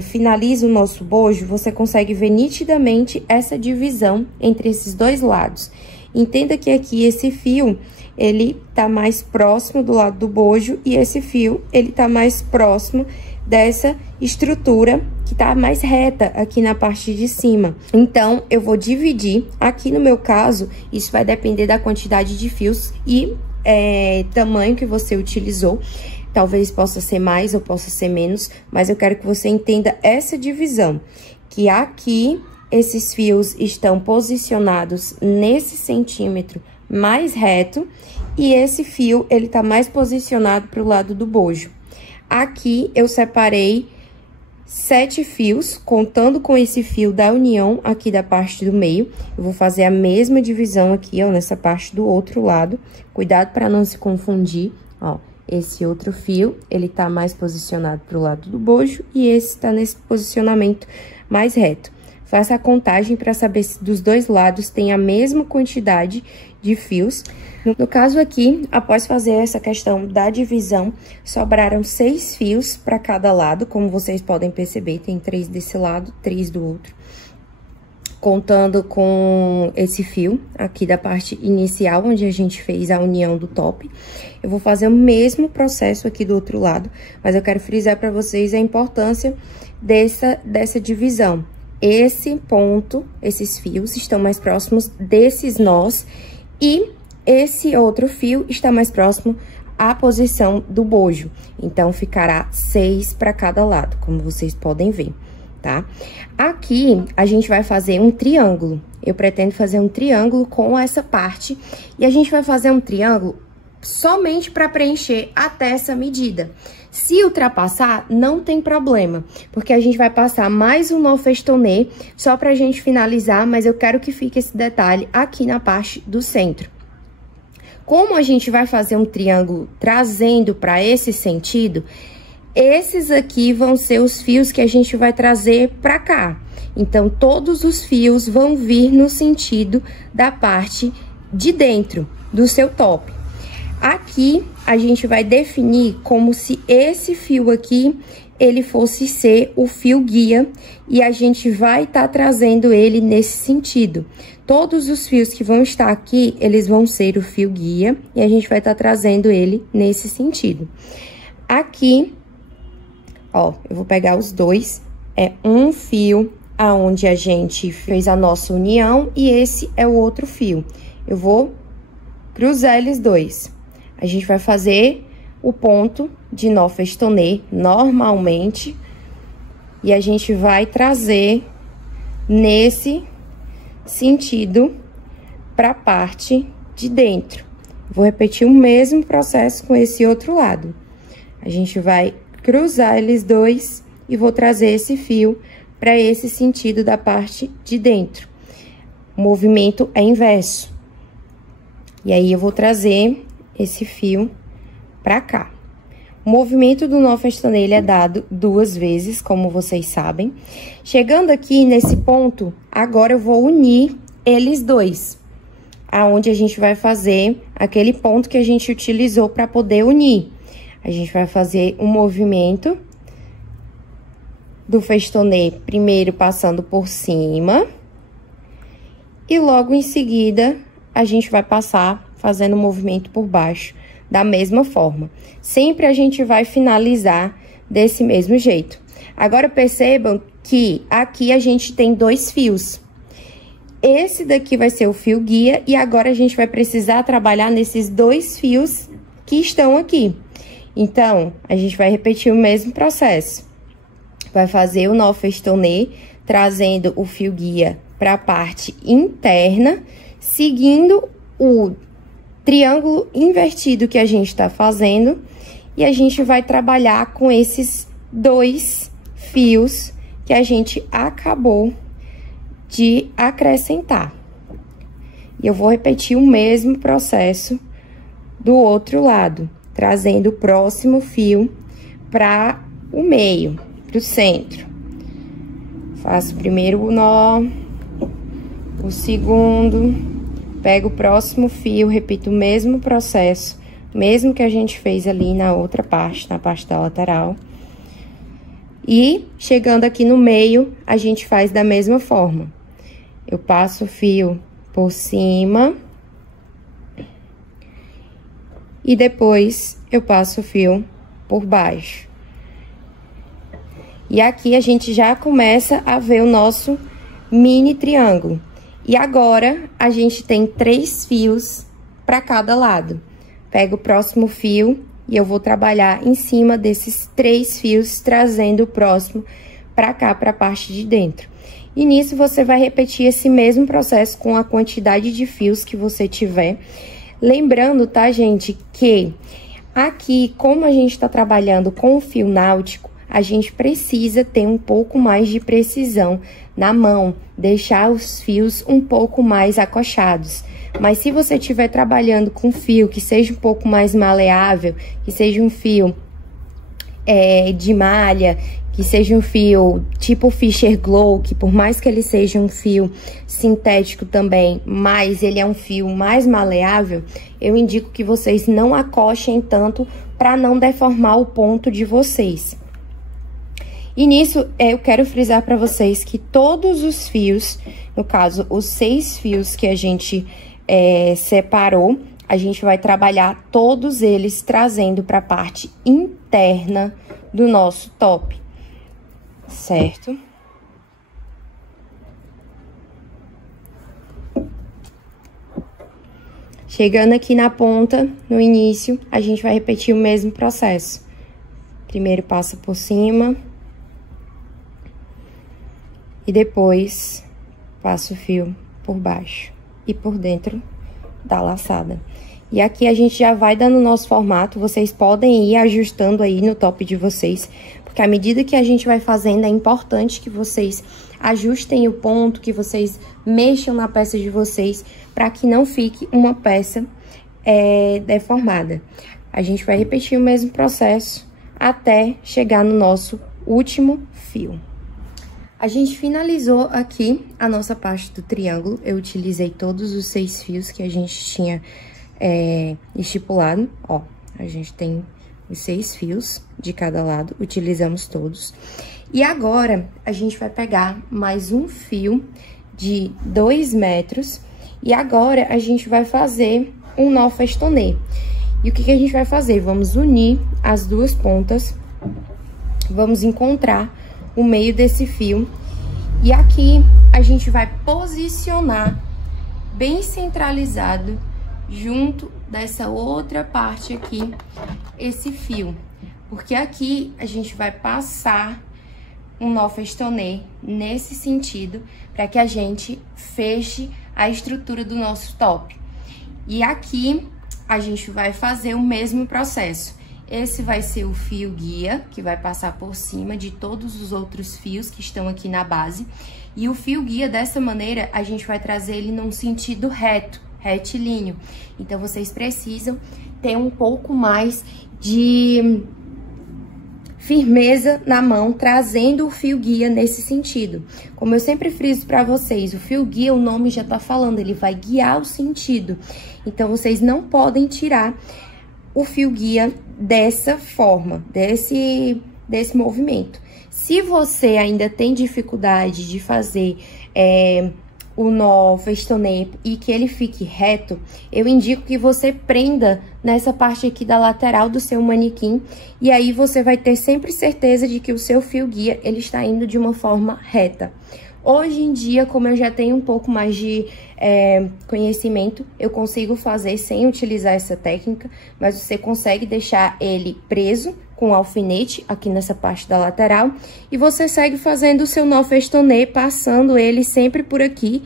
finaliza o nosso bojo, você consegue ver nitidamente essa divisão entre esses dois lados. Entenda que aqui esse fio, ele tá mais próximo do lado do bojo e esse fio, ele tá mais próximo dessa estrutura que tá mais reta aqui na parte de cima. Então, eu vou dividir. Aqui no meu caso, isso vai depender da quantidade de fios e tamanho que você utilizou. Talvez possa ser mais ou possa ser menos, mas eu quero que você entenda essa divisão. Que aqui, esses fios estão posicionados nesse centímetro mais reto, e esse fio, ele tá mais posicionado pro lado do bojo. Aqui, eu separei 7 fios, contando com esse fio da união aqui da parte do meio. Eu vou fazer a mesma divisão aqui, ó, nessa parte do outro lado. Cuidado para não se confundir, ó. Esse outro fio, ele tá mais posicionado pro lado do bojo e esse tá nesse posicionamento mais reto. Faça a contagem para saber se dos dois lados tem a mesma quantidade de fios. No caso aqui, após fazer essa questão da divisão, sobraram 6 fios para cada lado, como vocês podem perceber, tem 3 desse lado, 3 do outro. Contando com esse fio aqui da parte inicial, onde a gente fez a união do top. Eu vou fazer o mesmo processo aqui do outro lado, mas eu quero frisar para vocês a importância dessa divisão. Esse ponto, esses fios estão mais próximos desses nós e esse outro fio está mais próximo à posição do bojo. Então, ficará 6 para cada lado, como vocês podem ver. Tá? Aqui, a gente vai fazer um triângulo. Eu pretendo fazer um triângulo com essa parte. E a gente vai fazer um triângulo somente para preencher até essa medida. Se ultrapassar, não tem problema, porque a gente vai passar mais um nó festonê, só pra gente finalizar, mas eu quero que fique esse detalhe aqui na parte do centro. Como a gente vai fazer um triângulo trazendo para esse sentido, esses aqui vão ser os fios que a gente vai trazer pra cá. Então, todos os fios vão vir no sentido da parte de dentro do seu top. Aqui, a gente vai definir como se esse fio aqui, ele fosse ser o fio guia. E a gente vai estar trazendo ele nesse sentido. Todos os fios que vão estar aqui, eles vão ser o fio guia. E a gente vai estar trazendo ele nesse sentido. Aqui, ó, eu vou pegar os dois, é um fio aonde a gente fez a nossa união e esse é o outro fio. Eu vou cruzar eles dois. A gente vai fazer o ponto de nó festonê normalmente e a gente vai trazer nesse sentido para a parte de dentro. Vou repetir o mesmo processo com esse outro lado. A gente vai cruzar eles dois e vou trazer esse fio para esse sentido da parte de dentro. O movimento é inverso. E aí, eu vou trazer esse fio para cá. O movimento do nó festonê, ele é dado 2 vezes, como vocês sabem. Chegando aqui nesse ponto, agora eu vou unir eles dois. Aonde a gente vai fazer aquele ponto que a gente utilizou para poder unir. A gente vai fazer um movimento do festonê, primeiro passando por cima. E logo em seguida, a gente vai passar fazendo o movimento por baixo, da mesma forma. Sempre a gente vai finalizar desse mesmo jeito. Agora, percebam que aqui a gente tem 2 fios. Esse daqui vai ser o fio guia e agora a gente vai precisar trabalhar nesses 2 fios que estão aqui. Então, a gente vai repetir o mesmo processo. Vai fazer o nó festonê, trazendo o fio guia para a parte interna, seguindo o triângulo invertido que a gente está fazendo. E a gente vai trabalhar com esses 2 fios que a gente acabou de acrescentar. E eu vou repetir o mesmo processo do outro lado, trazendo o próximo fio para o meio, para o centro. Faço primeiro o nó, o segundo, pego o próximo fio, repito o mesmo processo, mesmo que a gente fez ali na outra parte, na parte da lateral. E chegando aqui no meio, a gente faz da mesma forma. Eu passo o fio por cima e depois eu passo o fio por baixo. E aqui a gente já começa a ver o nosso mini triângulo. E agora a gente tem 3 fios para cada lado. Pego o próximo fio e eu vou trabalhar em cima desses 3 fios, trazendo o próximo para cá, para a parte de dentro. E nisso você vai repetir esse mesmo processo com a quantidade de fios que você tiver. Lembrando, tá, gente, que aqui, como a gente tá trabalhando com o fio náutico, a gente precisa ter um pouco mais de precisão na mão, deixar os fios um pouco mais acochados. Mas se você estiver trabalhando com fio que seja um pouco mais maleável, que seja um fio de malha, que seja um fio tipo Fischer Glow, que por mais que ele seja um fio sintético também, mas ele é um fio mais maleável, eu indico que vocês não acochem tanto para não deformar o ponto de vocês. E nisso, eu quero frisar para vocês que todos os fios, no caso, os 6 fios que a gente separou, a gente vai trabalhar todos eles trazendo para a parte interna do nosso top, certo? Chegando aqui na ponta, no início, a gente vai repetir o mesmo processo. Primeiro passa por cima e depois passo o fio por baixo e por dentro da laçada. E aqui a gente já vai dando o nosso formato, vocês podem ir ajustando aí no top de vocês, porque à medida que a gente vai fazendo, é importante que vocês ajustem o ponto, que vocês mexam na peça de vocês, para que não fique uma peça deformada. A gente vai repetir o mesmo processo até chegar no nosso último fio. A gente finalizou aqui a nossa parte do triângulo. Eu utilizei todos os 6 fios que a gente tinha estipulado. Ó, a gente tem os 6 fios de cada lado, utilizamos todos. E agora, a gente vai pegar mais um fio de 2 metros. E agora, a gente vai fazer um nó festonê. E o que a gente vai fazer? Vamos unir as duas pontas. Vamos encontrar o meio desse fio. E aqui, a gente vai posicionar bem centralizado, junto dessa outra parte aqui, esse fio. Porque aqui, a gente vai passar um nó festonê nesse sentido, para que a gente feche a estrutura do nosso top. E aqui, a gente vai fazer o mesmo processo. Esse vai ser o fio guia, que vai passar por cima de todos os outros fios que estão aqui na base. E o fio guia, dessa maneira, a gente vai trazer ele num sentido reto, retilíneo. Então, vocês precisam ter um pouco mais de firmeza na mão, trazendo o fio guia nesse sentido. Como eu sempre friso para vocês, o fio guia, o nome já tá falando, ele vai guiar o sentido. Então, vocês não podem tirar o fio guia dessa forma, desse movimento. Se você ainda tem dificuldade de fazer o nó festonê e que ele fique reto, eu indico que você prenda nessa parte aqui da lateral do seu manequim, e aí você vai ter sempre certeza de que o seu fio guia, ele está indo de uma forma reta. Hoje em dia, como eu já tenho um pouco mais de conhecimento, eu consigo fazer sem utilizar essa técnica, mas você consegue deixar ele preso com um alfinete aqui nessa parte da lateral, e você segue fazendo o seu nó festonê, passando ele sempre por aqui.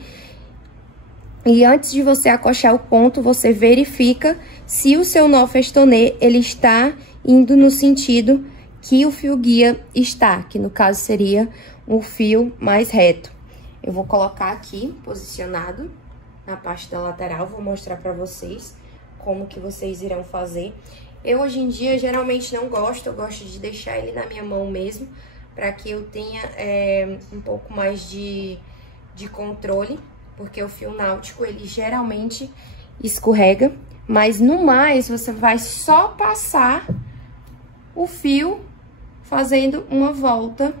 E antes de você acochar o ponto, você verifica se o seu nó festonê, ele está indo no sentido que o fio guia está, que no caso seria um fio mais reto. Eu vou colocar aqui, posicionado na parte da lateral, vou mostrar pra vocês como que vocês irão fazer. Eu, hoje em dia, geralmente não gosto, eu gosto de deixar ele na minha mão mesmo, para que eu tenha um pouco mais de controle, porque o fio náutico, ele geralmente escorrega, mas no mais, você vai só passar o fio fazendo uma volta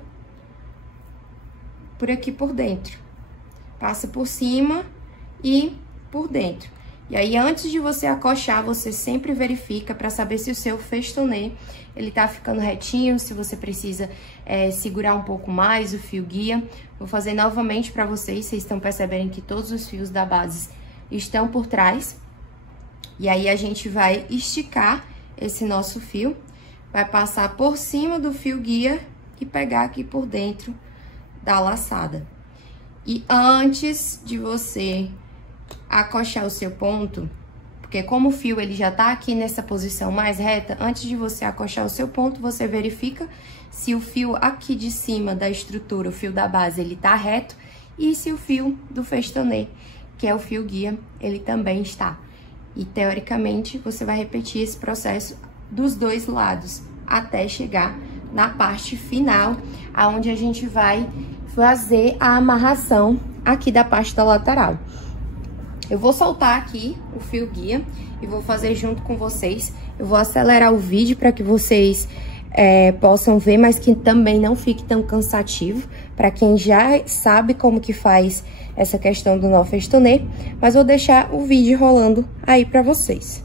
por aqui por dentro. Passa por cima e por dentro. E aí, antes de você acochar, você sempre verifica para saber se o seu festonê, ele tá ficando retinho, se você precisa segurar um pouco mais o fio guia. Vou fazer novamente para vocês estão percebendo que todos os fios da base estão por trás. E aí, a gente vai esticar esse nosso fio, vai passar por cima do fio guia e pegar aqui por dentro da laçada. E antes de você acochar o seu ponto, porque como o fio ele já tá aqui nessa posição mais reta, antes de você acochar o seu ponto, você verifica se o fio aqui de cima da estrutura, o fio da base, ele tá reto, e se o fio do festonê, que é o fio guia, ele também está. E teoricamente, você vai repetir esse processo dos dois lados, até chegar na parte final, aonde a gente vai fazer a amarração aqui da parte da lateral. Eu vou soltar aqui o fio guia e vou fazer junto com vocês. Eu vou acelerar o vídeo para que vocês possam ver, mas que também não fique tão cansativo, para quem já sabe como que faz essa questão do nó festonê, mas vou deixar o vídeo rolando aí para vocês.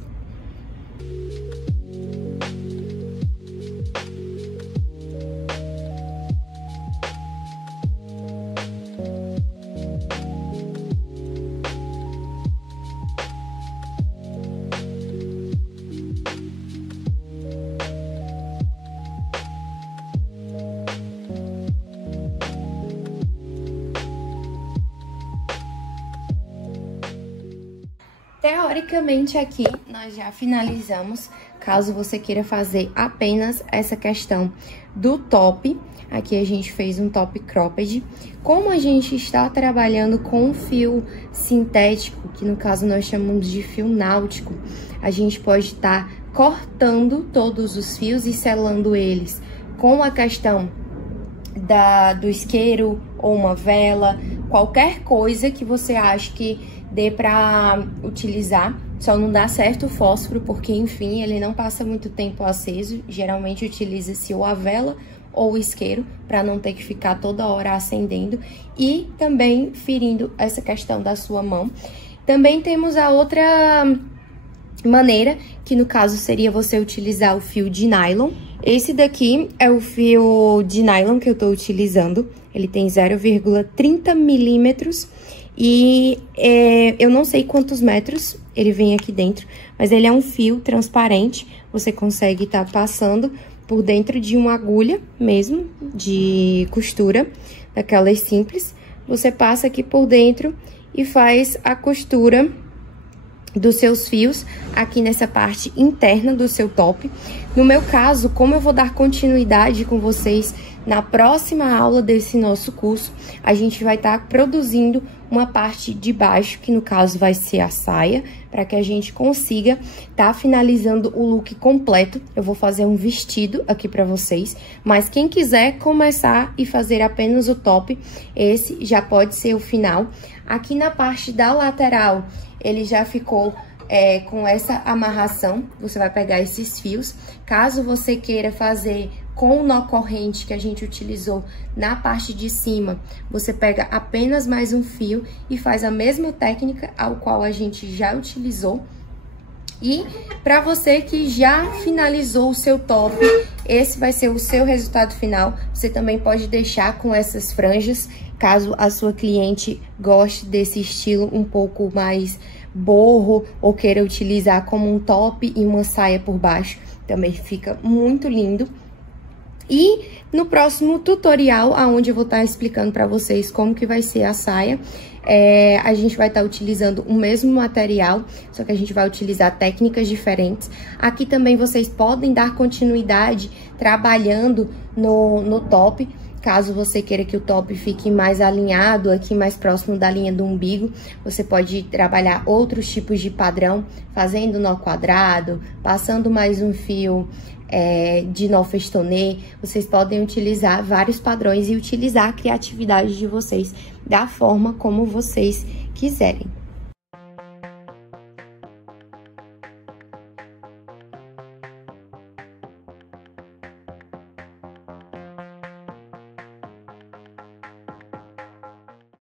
Teoricamente, aqui nós já finalizamos. Caso você queira fazer apenas essa questão do top, aqui a gente fez um top cropped. Como a gente está trabalhando com fio sintético, que no caso nós chamamos de fio náutico, a gente pode estar cortando todos os fios e selando eles com a questão do isqueiro ou uma vela, qualquer coisa que você ache que dê pra utilizar. Só não dá certo o fósforo, porque, enfim, ele não passa muito tempo aceso. Geralmente utiliza-se ou a vela ou o isqueiro, para não ter que ficar toda hora acendendo e também ferindo essa questão da sua mão. Também temos a outra maneira, que no caso seria você utilizar o fio de nylon. Esse daqui é o fio de nylon que eu tô utilizando. Ele tem 0,30 milímetros. E eu não sei quantos metros ele vem aqui dentro, mas ele é um fio transparente, você consegue estar passando por dentro de uma agulha mesmo, de costura, daquelas simples. Você passa aqui por dentro e faz a costura dos seus fios aqui nessa parte interna do seu top. No meu caso, como eu vou dar continuidade com vocês na próxima aula desse nosso curso, a gente vai estar produzindo uma parte de baixo, que no caso vai ser a saia, para que a gente consiga estar finalizando o look completo. Eu vou fazer um vestido aqui para vocês, mas quem quiser começar e fazer apenas o top, esse já pode ser o final. Aqui na parte da lateral, ele já ficou com essa amarração. Você vai pegar esses fios. Caso você queira fazer com o nó corrente que a gente utilizou na parte de cima, você pega apenas mais um fio e faz a mesma técnica ao qual a gente já utilizou. E para você que já finalizou o seu top, esse vai ser o seu resultado final. Você também pode deixar com essas franjas, caso a sua cliente goste desse estilo um pouco mais boho ou queira utilizar como um top e uma saia por baixo. Também fica muito lindo. E no próximo tutorial, onde eu vou estar explicando para vocês como que vai ser a saia, a gente vai estar utilizando o mesmo material, só que a gente vai utilizar técnicas diferentes. Aqui também vocês podem dar continuidade trabalhando no top, caso você queira que o top fique mais alinhado, aqui mais próximo da linha do umbigo. Você pode trabalhar outros tipos de padrão, fazendo nó quadrado, passando mais um fio de nó festonê. Vocês podem utilizar vários padrões e utilizar a criatividade de vocês da forma como vocês quiserem.